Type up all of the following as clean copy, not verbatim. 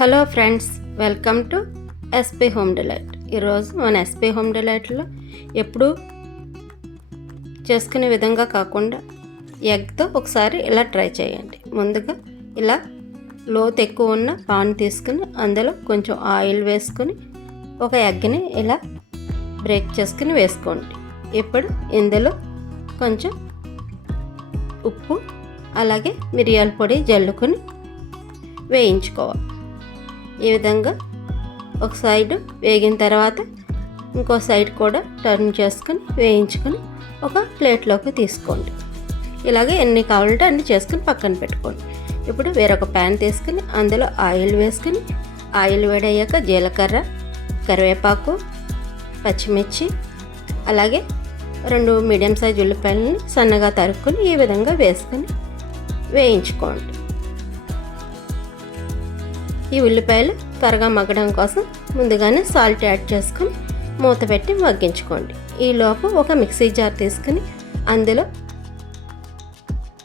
Hello friends, welcome to SP home delight. ఈరోజు మన SP home డిలైట్లో ఎప్పుడూ చేసుకునే విధంగా కాకుండా ఎగ్తో ఒకసారి ఇలా ట్రై చేయండి. ముందుగా ఇలా లోతు ఎక్కువ ఉన్న పాన్ తీసుకుని అందులో కొంచెం ఆయిల్ వేసుకొని ఒక ఎగ్ని ఇలా బ్రేక్ చేసుకుని వేసుకోండి. ఇప్పుడు ఇందులో కొంచెం ఉప్పు అలాగే మిరియాల పొడి జల్లుకొని వేయించుకోవాలి. ఈ విధంగా ఒక సైడ్ వేగిన తర్వాత ఇంకో సైడ్ కూడా టర్న్ చేసుకుని వేయించుకొని ఒక ప్లేట్లోకి తీసుకోండి. ఇలాగే ఎన్ని కావాలంటే అన్ని చేసుకుని పక్కన పెట్టుకోండి. ఇప్పుడు వేరొక ప్యాన్ తీసుకుని అందులో ఆయిల్ వేసుకుని ఆయిల్ వేడయ్యాక జీలకర్ర, కరివేపాకు, పచ్చిమిర్చి అలాగే 2 మీడియం సైజ్ ఉల్లిపాయలని సన్నగా తరుక్కుని ఈ విధంగా వేసుకొని వేయించుకోండి. ఈ ఉల్లిపాయలు త్వరగా మగ్గడం కోసం ముందుగానే సాల్ట్ యాడ్ చేసుకొని మూత పెట్టి మగ్గించుకోండి. ఈలోపు ఒక మిక్సీ జార్ తీసుకుని అందులో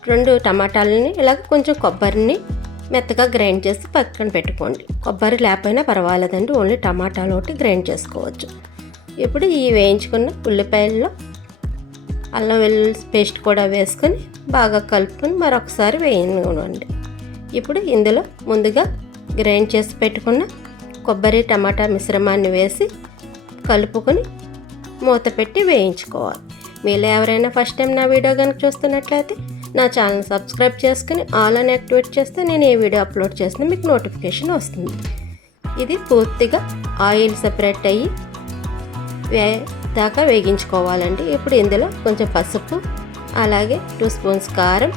2 టమాటాలని ఇలా కొంచెం కొబ్బరిని మెత్తగా గ్రైండ్ చేసి పక్కన పెట్టుకోండి. కొబ్బరి లేకపోయినా పర్వాలేదండి, ఓన్లీ టమాటాలు ఒకటి గ్రైండ్ చేసుకోవచ్చు. ఇప్పుడు ఈ వేయించుకున్న ఉల్లిపాయల్లో అల్లం వెల్లుల్లి పేస్ట్ కూడా వేసుకొని బాగా కలుపుకొని మరొకసారి వేయనివ్వండి. ఇప్పుడు ఇందులో ముందుగా గ్రైండ్ చేసి పెట్టుకున్న కొబ్బరి టమాటా మిశ్రమాన్ని వేసి కలుపుకొని మూత పెట్టి వేయించుకోవాలి. మీలో ఎవరైనా ఫస్ట్ టైం నా వీడియో కనుక చూస్తున్నట్లయితే నా ఛానల్ సబ్స్క్రైబ్ చేసుకుని ఆల్ అని యాక్టివేట్ చేస్తే నేను ఏ వీడియో అప్లోడ్ చేసినా మీకు నోటిఫికేషన్ వస్తుంది. ఇది పూర్తిగా ఆయిల్ సెపరేట్ అయ్యి దాకా వేగించుకోవాలండి. ఇప్పుడు ఇందులో కొంచెం పసుపు అలాగే 2 స్పూన్స్ కారం,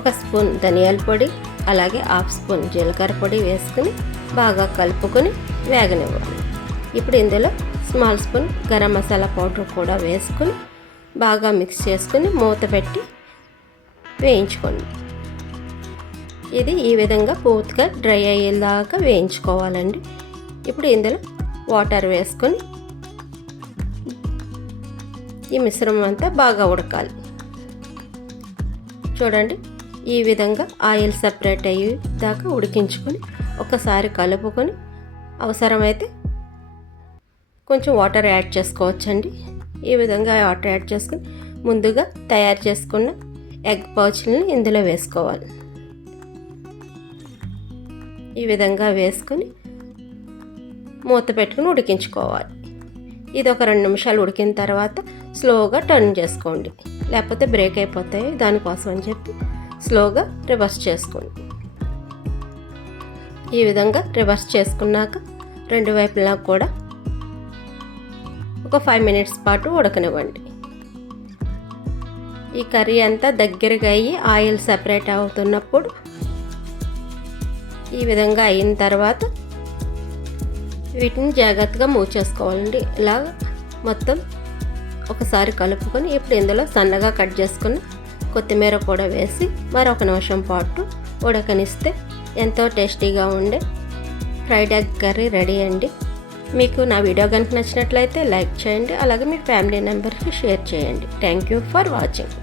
1 స్పూన్ ధనియాల పొడి అలాగే 1/2 స్పూన్ జీలకర్ర పొడి వేసుకుని బాగా కలుపుకొని వేగనివ్వాలి. ఇప్పుడు ఇందులో small spoon garam masala powder కూడా వేసుకొని బాగా మిక్స్ చేసుకుని మూత పెట్టి వేయించుకోండి. ఇది ఈ విధంగా పూర్తిగా డ్రై అయ్యేదాకా వేయించుకోవాలండి. ఇప్పుడు ఇందులో వాటర్ వేసుకొని ఈ మిశ్రమం అంతా బాగా ఉడకాలి. చూడండి, ఈ విధంగా ఆయిల్ సపరేట్ అయ్యేదాకా ఉడికించుకొని ఒకసారి కలుపుకొని అవసరమైతే కొంచెం వాటర్ యాడ్ చేసుకోవచ్చండి. ఈ విధంగా వాటర్ యాడ్ చేసుకొని ముందుగా తయారు చేసుకున్న ఎగ్ పౌచ్ని ఇందులో వేసుకోవాలి. ఈ విధంగా వేసుకొని మూత పెట్టుకుని ఉడికించుకోవాలి. ఇది ఒక 2 నిమిషాలు ఉడికిన తర్వాత స్లోగా టర్న్ చేసుకోండి, లేకపోతే బ్రేక్ అయిపోతాయి. దానికోసం అని చెప్పి స్లోగా రివర్స్ చేసుకోండి. ఈ విధంగా రివర్స్ చేసుకున్నాక 2 వైపులా కూడా ఒక 5 మినిట్స్ పాటు ఉడకనివ్వండి. ఈ కర్రీ అంతా దగ్గరగా అయ్యి ఆయిల్ సెపరేట్ అవుతున్నప్పుడు ఈ విధంగా అయిన తర్వాత వీటిని జాగ్రత్తగా మూవ్ చేసుకోవాలండి. ఇలా మొత్తం ఒకసారి కలుపుకొని ఇప్పుడు ఇందులో సన్నగా కట్ చేసుకున్న కొత్తిమీర కూడా వేసి మరొక నిమిషం పాటు ఉడకనిస్తే ఎంతో టేస్టీగా ఉండే ఫ్రైడ్ ఎగ్ కర్రీ రెడీ అండి. మీకు నా వీడియో కనుక నచ్చినట్లయితే లైక్ చేయండి, అలాగే మీ ఫ్యామిలీ మెంబర్స్కి షేర్ చేయండి. Thank you for watching.